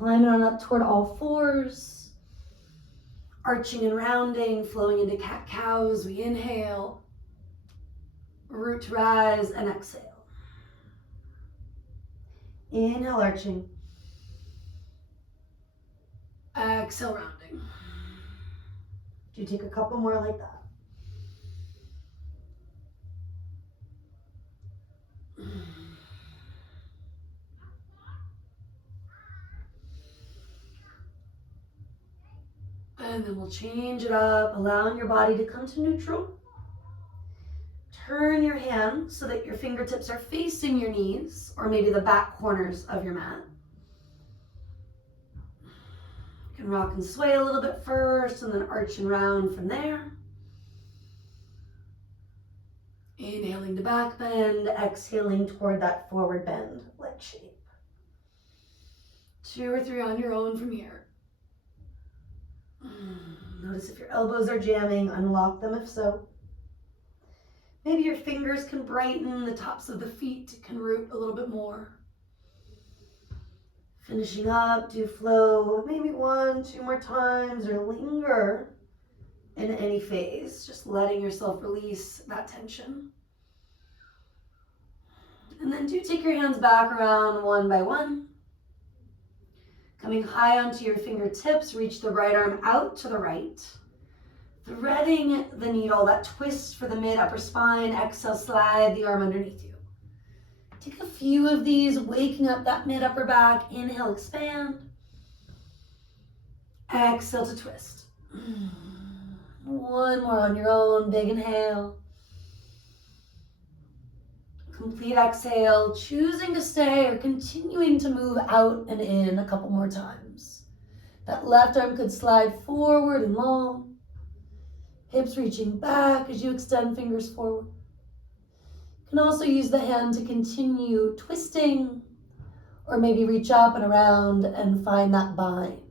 Climbing on up toward all fours. Arching and rounding, flowing into cat-cows. We inhale. Root to rise and exhale. Inhale, arching. Exhale, rounding. Do you take a couple more like that? And then we'll change it up, allowing your body to come to neutral. Turn your hand so that your fingertips are facing your knees or maybe the back corners of your mat. You can rock and sway a little bit first and then arch and round from there. Inhaling to back bend, exhaling toward that forward bend, leg shape. 2 or 3 on your own from here. Notice if your elbows are jamming, unlock them if so. Maybe your fingers can brighten, the tops of the feet can root a little bit more. Finishing up, do flow maybe 1, 2 more times or linger in any phase, just letting yourself release that tension. And then do take your hands back around one by one. Coming high onto your fingertips, reach the right arm out to the right. Threading the needle, that twist for the mid-upper spine. Exhale, slide the arm underneath you. Take a few of these, waking up that mid-upper back. Inhale, expand. Exhale to twist. 1 more on your own, big inhale. Complete exhale, choosing to stay or continuing to move out and in a couple more times. That left arm could slide forward and long. Hips reaching back as you extend fingers forward. You can also use the hand to continue twisting or maybe reach up and around and find that bind.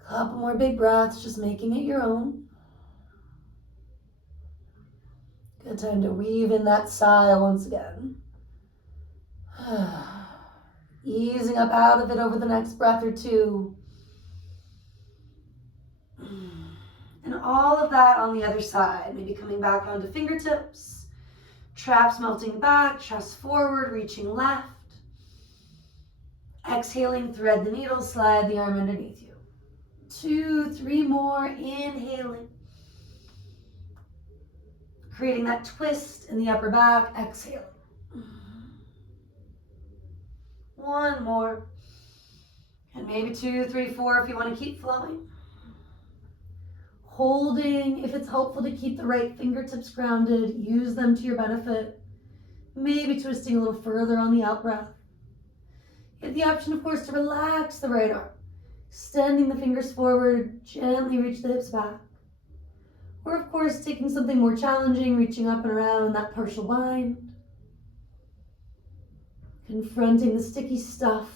Couple more big breaths, just making it your own. Good time to weave in that sigh once again. Easing up out of it over the next breath or two. And all of that on the other side. Maybe coming back onto fingertips. Traps melting back, chest forward, reaching left. Exhaling, thread the needle, slide the arm underneath you. 2, 3 more, inhaling. Creating that twist in the upper back, exhaling. 1 more. And maybe 2, 3, 4 if you want to keep flowing. Holding, if it's helpful to keep the right fingertips grounded, use them to your benefit. Maybe twisting a little further on the out breath. You have the option, of course, to relax the right arm. Extending the fingers forward, gently reach the hips back. Or, of course, taking something more challenging, reaching up and around that partial bind. Confronting the sticky stuff,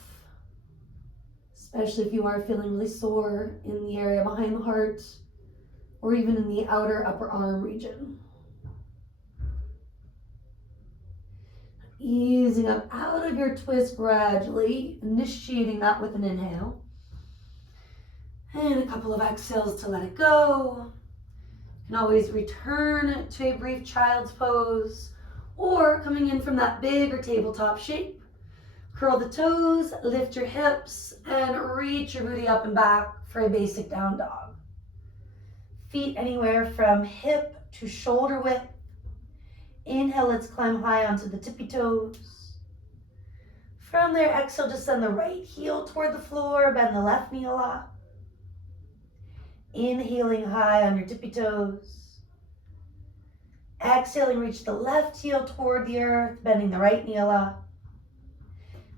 especially if you are feeling really sore in the area behind the heart or even in the outer upper arm region. Easing up out of your twist gradually, initiating that with an inhale. And a couple of exhales to let it go. You can always return to a brief child's pose or coming in from that big or tabletop shape. Curl the toes, lift your hips, and reach your booty up and back for a basic down dog. Feet anywhere from hip to shoulder width. Inhale, let's climb high onto the tippy toes. From there, exhale, just send the right heel toward the floor, bend the left knee a lot. Inhaling high on your tippy toes. Exhaling, reach the left heel toward the earth, bending the right knee a lot.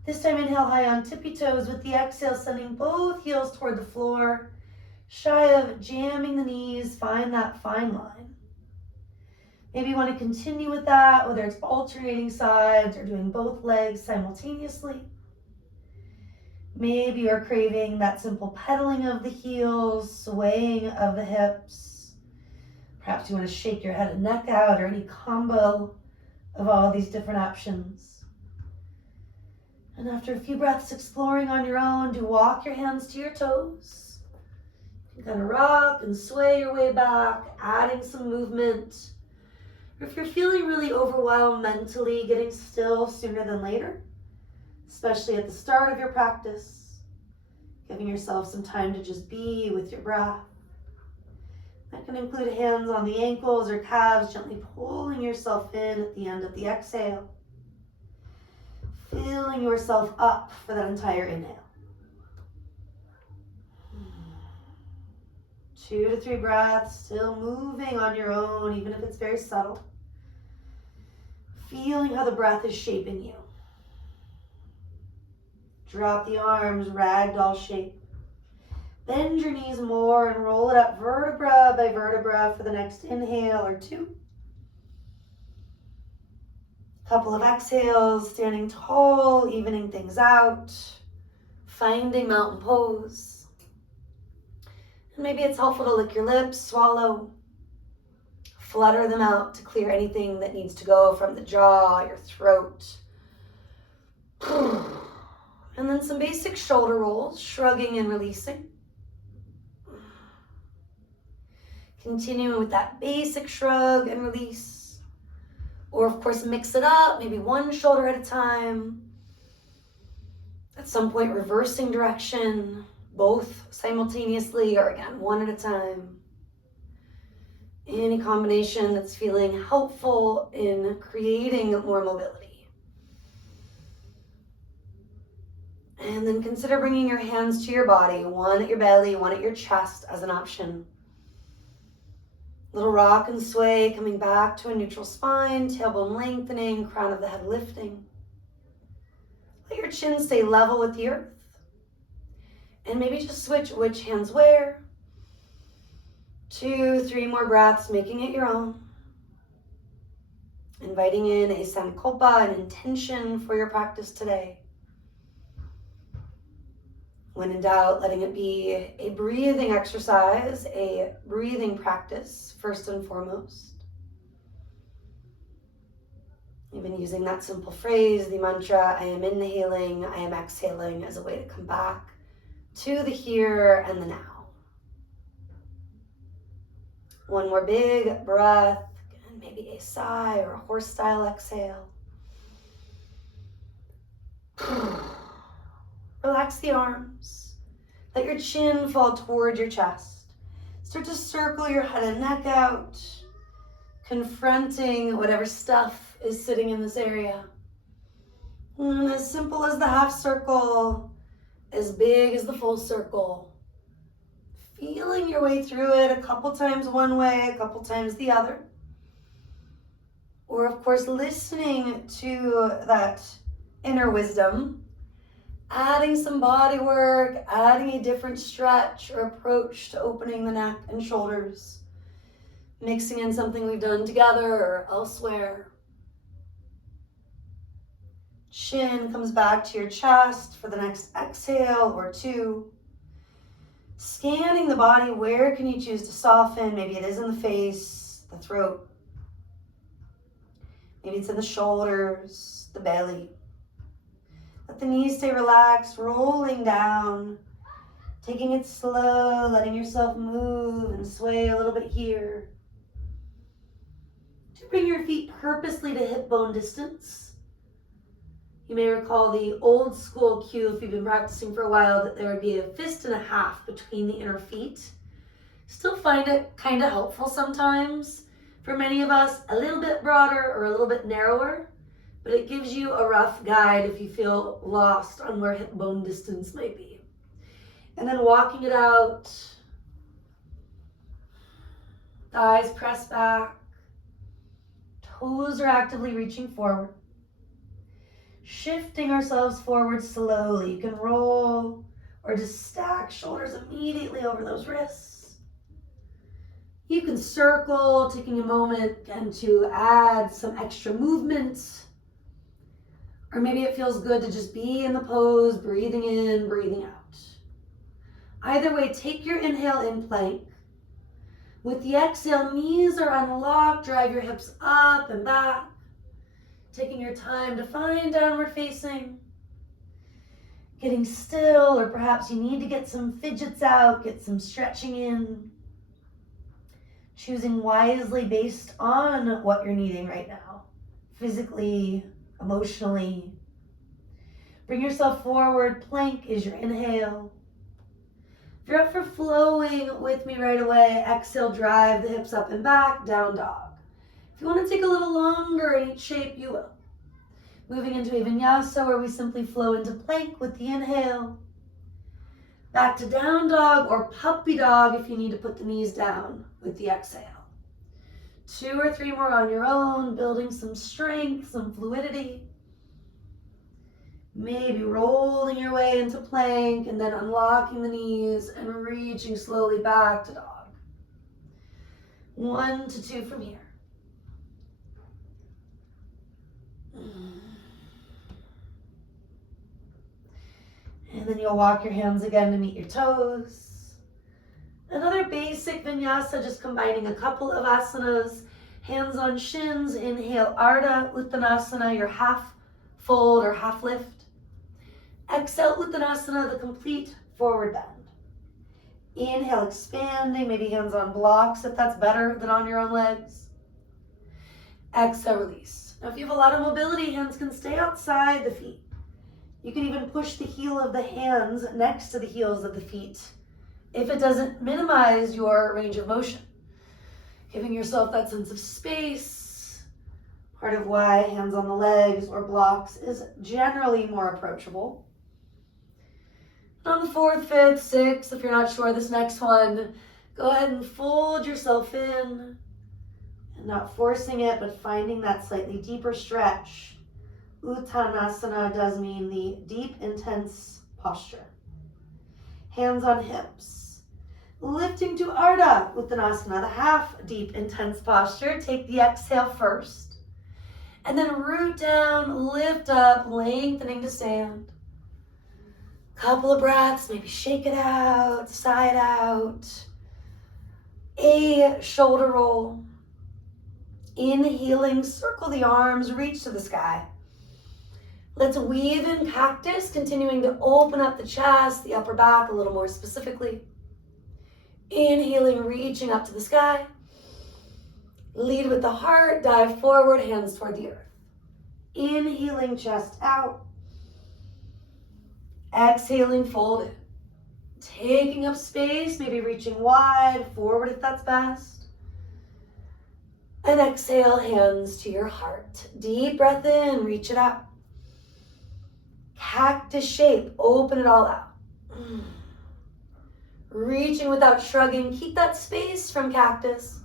This time, inhale high on tippy toes with the exhale, sending both heels toward the floor, shy of jamming the knees, find that fine line. Maybe you want to continue with that, whether it's alternating sides or doing both legs simultaneously. Maybe you're craving that simple pedaling of the heels, swaying of the hips. Perhaps you want to shake your head and neck out or any combo of all these different options. And after a few breaths exploring on your own, do walk your hands to your toes. You can kind of rock and sway your way back, adding some movement. Or if you're feeling really overwhelmed mentally, getting still sooner than later, especially at the start of your practice, giving yourself some time to just be with your breath. That can include hands on the ankles or calves, gently pulling yourself in at the end of the exhale. Filling yourself up for that entire inhale. 2 to 3 breaths, still moving on your own, even if it's very subtle. Feeling how the breath is shaping you. Drop the arms, ragdoll shape. Bend your knees more and roll it up vertebra by vertebra for the next inhale or 2. Couple of exhales, standing tall, evening things out, finding mountain pose. And maybe it's helpful to lick your lips, swallow, flutter them out to clear anything that needs to go from the jaw, your throat. And then some basic shoulder rolls, shrugging and releasing. Continuing with that basic shrug and release. Or of course, mix it up, maybe one shoulder at a time. At some point, reversing direction, both simultaneously, or again, one at a time. Any combination that's feeling helpful in creating more mobility. And then consider bringing your hands to your body, one at your belly, one at your chest as an option. Little rock and sway, coming back to a neutral spine, tailbone lengthening, crown of the head lifting. Let your chin stay level with the earth. And maybe just switch which hands where. 2, 3 more breaths, making it your own. Inviting in a sankalpa, an intention for your practice today. When in doubt, letting it be a breathing exercise, a breathing practice, first and foremost. Even using that simple phrase, the mantra, I am inhaling, I am exhaling, as a way to come back to the here and the now. One more big breath, and maybe a sigh or a horse-style exhale. Relax the arms. Let your chin fall toward your chest. Start to circle your head and neck out, confronting whatever stuff is sitting in this area. And as simple as the half circle, as big as the full circle. Feeling your way through it, a couple times one way, a couple times the other. Or of course, listening to that inner wisdom, adding some body work, adding a different stretch or approach to opening the neck and shoulders, mixing in something we've done together or elsewhere. Chin comes back to your chest for the next exhale or 2. Scanning the body, where can you choose to soften? Maybe it is in the face, the throat. Maybe it's in the shoulders, the belly. Let the knees stay relaxed, rolling down, taking it slow, letting yourself move and sway a little bit here. To bring your feet purposely to hip bone distance. You may recall the old school cue, if you've been practicing for a while, that there would be a fist and a half between the inner feet. Still find it kind of helpful sometimes. For many of us, a little bit broader or a little bit narrower. But it gives you a rough guide if you feel lost on where hip bone distance might be. And then walking it out, thighs press back, toes are actively reaching forward. Shifting ourselves forward slowly. You can roll or just stack shoulders immediately over those wrists. You can circle, taking a moment and to add some extra movement. Or maybe it feels good to just be in the pose, breathing in, breathing out. Either way, take your inhale in plank. With the exhale, knees are unlocked, drive your hips up and back. Taking your time to find downward facing. getting still, or perhaps you need to get some fidgets out, get some stretching in. Choosing wisely based on what you're needing right now, physically, emotionally. Bring yourself forward. Plank is your inhale. If you're up for flowing with me right away, exhale, drive the hips up and back, down dog. If you want to take a little longer in each shape, you will. Moving into a vinyasa where we simply flow into plank with the inhale. Back to down dog or puppy dog if you need to put the knees down with the exhale. 2 or 3 more on your own, building some strength, some fluidity. Maybe rolling your way into plank and then unlocking the knees and reaching slowly back to dog. 1 to 2 from here. And then you'll walk your hands again to meet your toes. Another basic vinyasa, just combining a couple of asanas. Hands on shins, inhale Ardha Uttanasana, your half fold or half lift. Exhale Uttanasana, the complete forward bend. Inhale, expanding, maybe hands on blocks if that's better than on your own legs. Exhale, release. Now if you have a lot of mobility, hands can stay outside the feet. You can even push the heel of the hands next to the heels of the feet if it doesn't minimize your range of motion. Giving yourself that sense of space. Part of why hands on the legs or blocks is generally more approachable. And on the 4th, 5th, 6th, if you're not sure this next one, go ahead and fold yourself in. And not forcing it, but finding that slightly deeper stretch. Uttanasana does mean the deep, intense posture. Hands on hips. Lifting to Ardha Uttanasana, the half deep, intense posture. Take the exhale first. And then root down, lift up, lengthening to stand. Couple of breaths, maybe shake it out, side out. A shoulder roll. Inhaling, circle the arms, reach to the sky. Let's weave in cactus, continuing to open up the chest, the upper back a little more specifically. Inhaling, reaching up to the sky. Lead with the heart, dive forward, hands toward the earth. Inhaling, chest out. Exhaling, fold in. Taking up space, maybe reaching wide, forward if that's best. And exhale, hands to your heart. Deep breath in, reach it out. Cactus shape, open it all out. Reaching without shrugging, keep that space from cactus.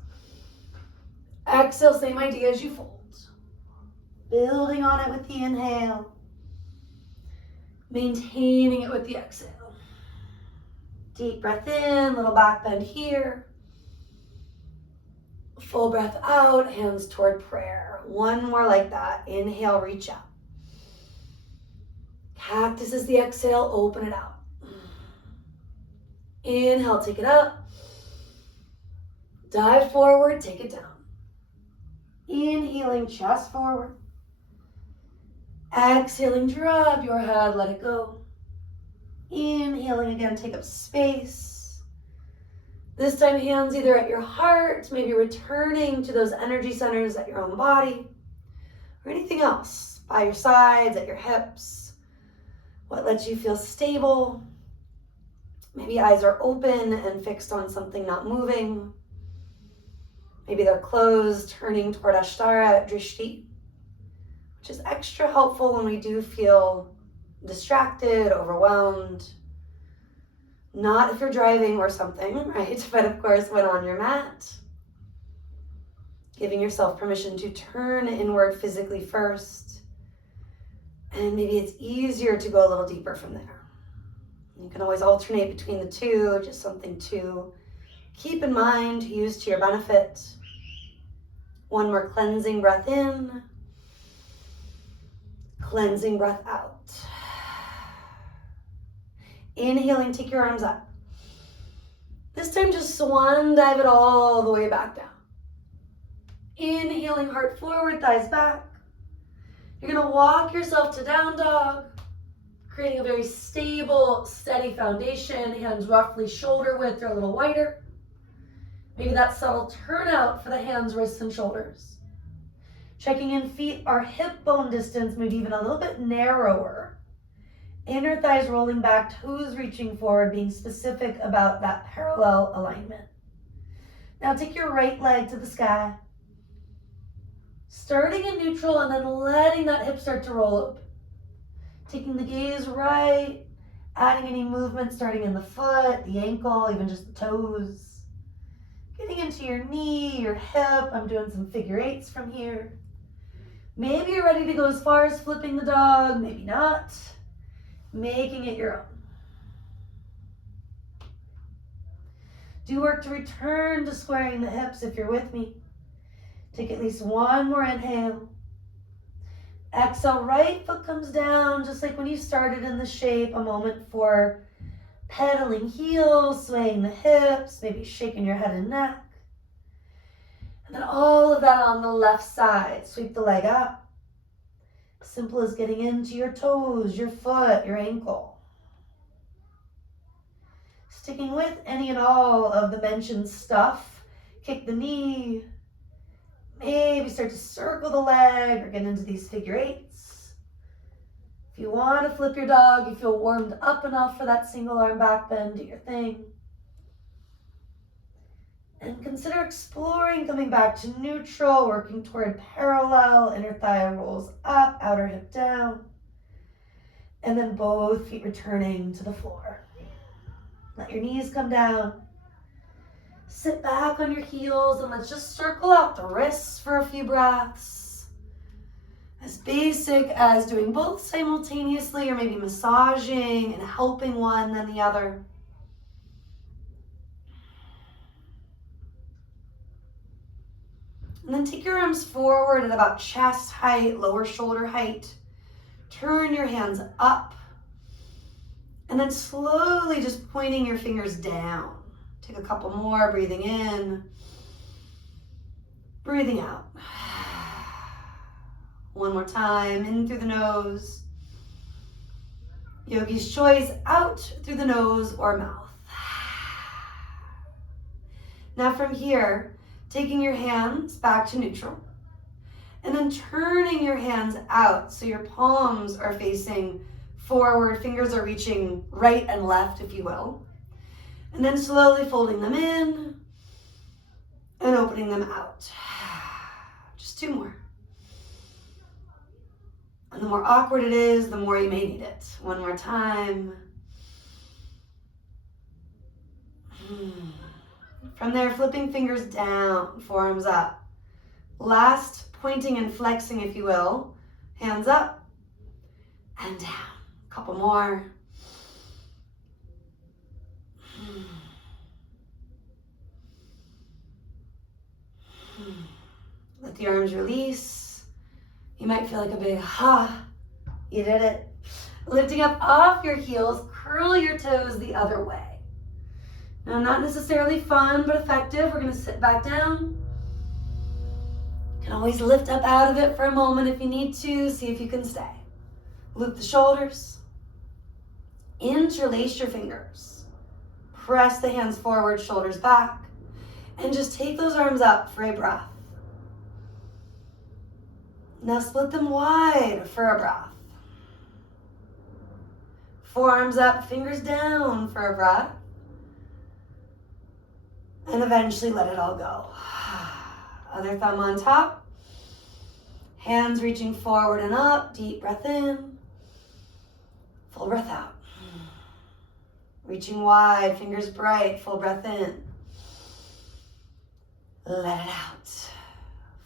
Exhale, same idea as you fold. Building on it with the inhale. Maintaining it with the exhale. Deep breath in, little back bend here. Full breath out, hands toward prayer. 1 more like that. Inhale, reach out. Cactus is the exhale, open it out. Inhale, take it up. Dive forward, take it down. Inhaling, chest forward. Exhaling, drop your head, let it go. Inhaling again, take up space. This time, hands either at your heart, maybe returning to those energy centers at your own body, or anything else, by your sides, at your hips. What lets you feel stable? Maybe eyes are open and fixed on something not moving. Maybe they're closed, turning toward Ashtara, Drishti, which is extra helpful when we do feel distracted, overwhelmed. Not if you're driving or something, right? But of course, when on your mat. Giving yourself permission to turn inward physically first. And maybe it's easier to go a little deeper from there. You can always alternate between the two, just something to keep in mind, to use to your benefit. 1 more cleansing breath in. Cleansing breath out. Inhaling, take your arms up. This time just swan dive it all the way back down. Inhaling, heart forward, thighs back. You're gonna walk yourself to down dog. creating a very stable, steady foundation. Hands roughly shoulder width or a little wider. Maybe that subtle turnout for the hands, wrists, and shoulders. Checking in, feet are hip bone distance, maybe even a little bit narrower. Inner thighs rolling back, toes reaching forward, being specific about that parallel alignment. Now take your right leg to the sky. Starting in neutral and then letting that hip start to roll open. Taking the gaze right, adding any movement starting in the foot, the ankle, even just the toes. Getting into your knee, your hip. I'm doing some figure eights from here. Maybe you're ready to go as far as flipping the dog, maybe not. Making it your own. Do work to return to squaring the hips if you're with me. Take at least one more inhale. Exhale, right foot comes down, just like when you started in the shape. A moment for pedaling heels, swaying the hips, maybe shaking your head and neck. And then all of that on the left side. Sweep the leg up. Simple as getting into your toes, your foot, your ankle. Sticking with any and all of the mentioned stuff. Kick the knee. Maybe start to circle the leg or get into these figure eights. If you want to flip your dog, you feel warmed up enough for that single arm back bend, do your thing. And consider exploring coming back to neutral, working toward parallel. Inner thigh rolls up, outer hip down. And then both feet returning to the floor. Let your knees come down. Sit back on your heels and let's just circle out the wrists for a few breaths. As basic as doing both simultaneously or maybe massaging and helping one then the other. And then take your arms forward at about chest height, lower shoulder height. Turn your hands up. And then slowly just pointing your fingers down. Take a couple more, breathing in, breathing out. One more time, in through the nose. Yogi's choice, out through the nose or mouth. Now from here, taking your hands back to neutral. And then turning your hands out so your palms are facing forward, fingers are reaching right and left, if you will. And then slowly folding them in and opening them out. Just two more. And the more awkward it is, the more you may need it. One more time. From there, flipping fingers down, forearms up. Last, pointing and flexing, if you will. Hands up and down. A couple more. Let the arms release. You might feel like a big ha. You did it. Lifting up off your heels, curl your toes the other way. Now, not necessarily fun, but effective. We're going to sit back down. You can always lift up out of it for a moment if you need to. See if you can stay. Loop the shoulders. Interlace your fingers. Press the hands forward, shoulders back. And just take those arms up for a breath. Now split them wide for a breath. Forearms up, fingers down for a breath. And eventually let it all go. Other thumb on top. Hands reaching forward and up. Deep breath in. Full breath out. Reaching wide, fingers bright, full breath in. Let it out.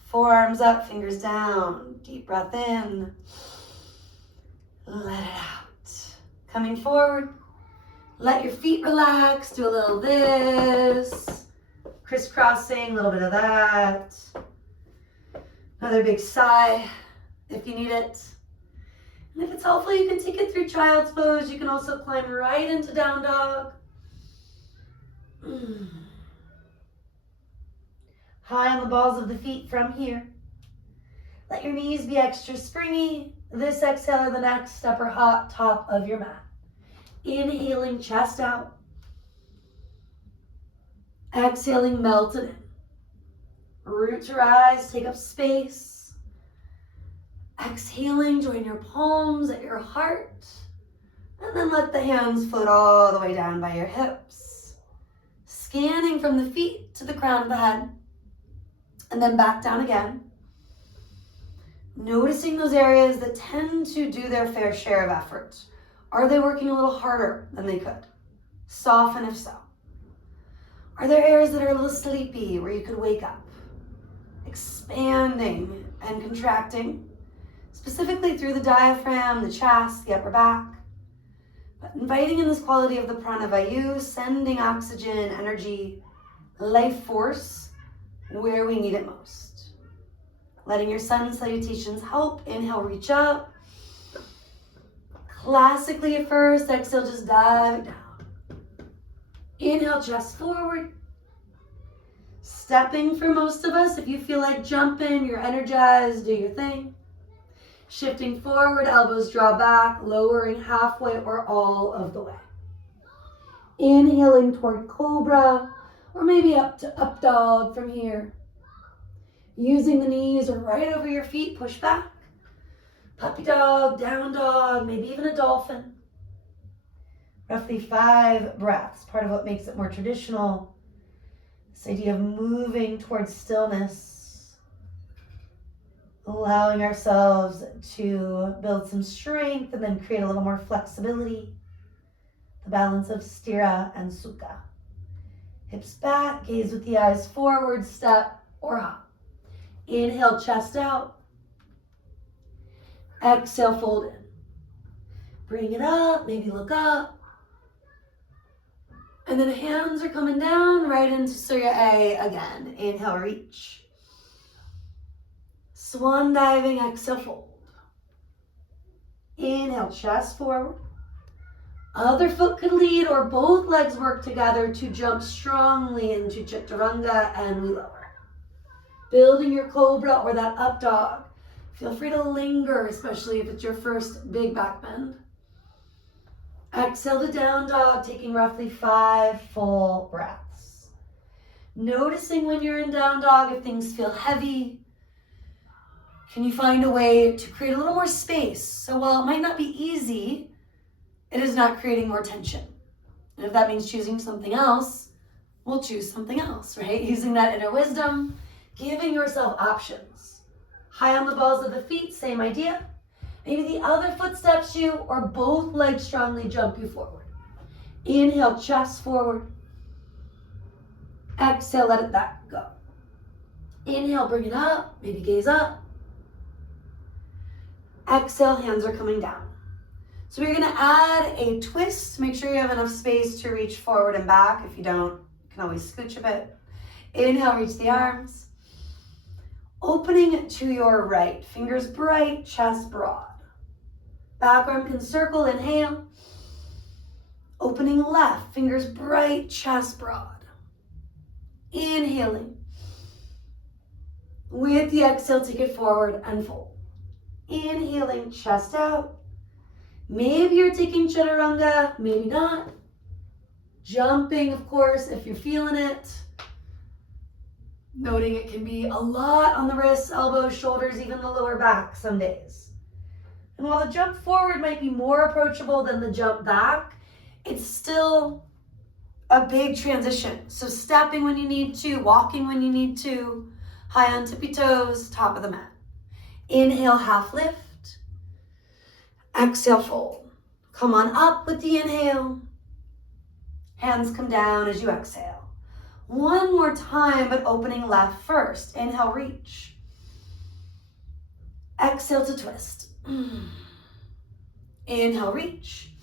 Forearms up, fingers down. Deep breath in. Let it out. Coming forward. Let your feet relax. Do a little this. Crisscrossing, a little bit of that. Another big sigh if you need it. And if it's helpful, you can take it through child's pose. You can also climb right into down dog. High on the balls of the feet from here. Let your knees be extra springy. This exhale or the next, upper top of your mat. Inhaling, chest out. Exhaling, melt it in. Root to rise, take up space. Exhaling, join your palms at your heart. And then let the hands float all the way down by your hips. Scanning from the feet to the crown of the head. And then back down again. Noticing those areas that tend to do their fair share of effort. Are they working a little harder than they could? Soften if so. Are there areas that are a little sleepy where you could wake up? Expanding and contracting, specifically through the diaphragm, the chest, the upper back. But inviting in this quality of the pranavayu, sending oxygen, energy, life force where we need it most. Letting your sun salutations help. Inhale, reach up. Classically at first, exhale, just dive down. Inhale, chest forward. Stepping for most of us. If you feel like jumping, you're energized, do your thing. Shifting forward, elbows draw back, lowering halfway or all of the way. Inhaling toward cobra, or maybe up to up dog from here. Using the knees right over your feet, push back. Puppy dog, down dog, maybe even a dolphin. Roughly 5 breaths, part of what makes it more traditional. This idea of moving towards stillness, allowing ourselves to build some strength and then create a little more flexibility. The balance of sthira and sukha. Hips back, gaze with the eyes forward, step or hop. Inhale, chest out. Exhale, fold in. Bring it up, maybe look up. And then hands are coming down right into Surya A again. Inhale, reach. Swan diving, exhale, fold. Inhale, chest forward. Other foot could lead or both legs work together to jump strongly into Chaturanga and we lower. Building your cobra or that up dog. Feel free to linger, especially if it's your first big back bend. Exhale to down dog, taking roughly 5 full breaths. Noticing when you're in down dog if things feel heavy. Can you find a way to create a little more space? So while it might not be easy, it is not creating more tension. And if that means choosing something else, we'll choose something else, right? Using that inner wisdom, giving yourself options. High on the balls of the feet, same idea. Maybe the other foot steps you or both legs strongly jump you forward. Inhale, chest forward. Exhale, let it back go. Inhale, bring it up, maybe gaze up. Exhale, hands are coming down. So we're gonna add a twist. Make sure you have enough space to reach forward and back. If you don't, you can always scooch a bit. Inhale, reach the arms. Opening to your right, fingers bright, chest broad. Back arm can circle, inhale. Opening left, fingers bright, chest broad. Inhaling. With the exhale, take it forward and fold. Inhaling, chest out. Maybe you're taking chaturanga, maybe not. Jumping, of course, if you're feeling it. Noting it can be a lot on the wrists, elbows, shoulders, even the lower back some days. And while the jump forward might be more approachable than the jump back, it's still a big transition. So stepping when you need to, walking when you need to, high on tippy toes, top of the mat. Inhale, half lift. Exhale, fold. Come on up with the inhale. Hands come down as you exhale. One more time, but opening left first. Inhale, reach. Exhale to twist. Inhale, reach.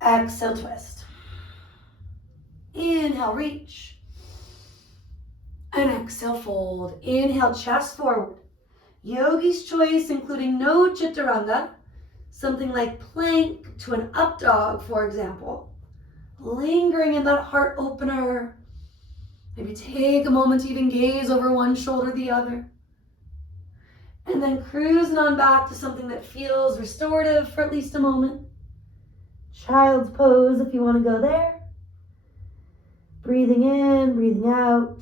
Exhale, twist. Inhale, reach. And exhale, fold. Inhale, chest forward. Yogi's choice, including no chaturanga, something like plank to an up dog, for example. Lingering in that heart opener. Maybe take a moment to even gaze over one shoulder, the other. And then cruising on back to something that feels restorative for at least a moment. Child's pose if you want to go there. Breathing in, breathing out.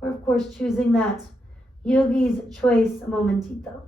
Or of course choosing that yogi's choice momentito.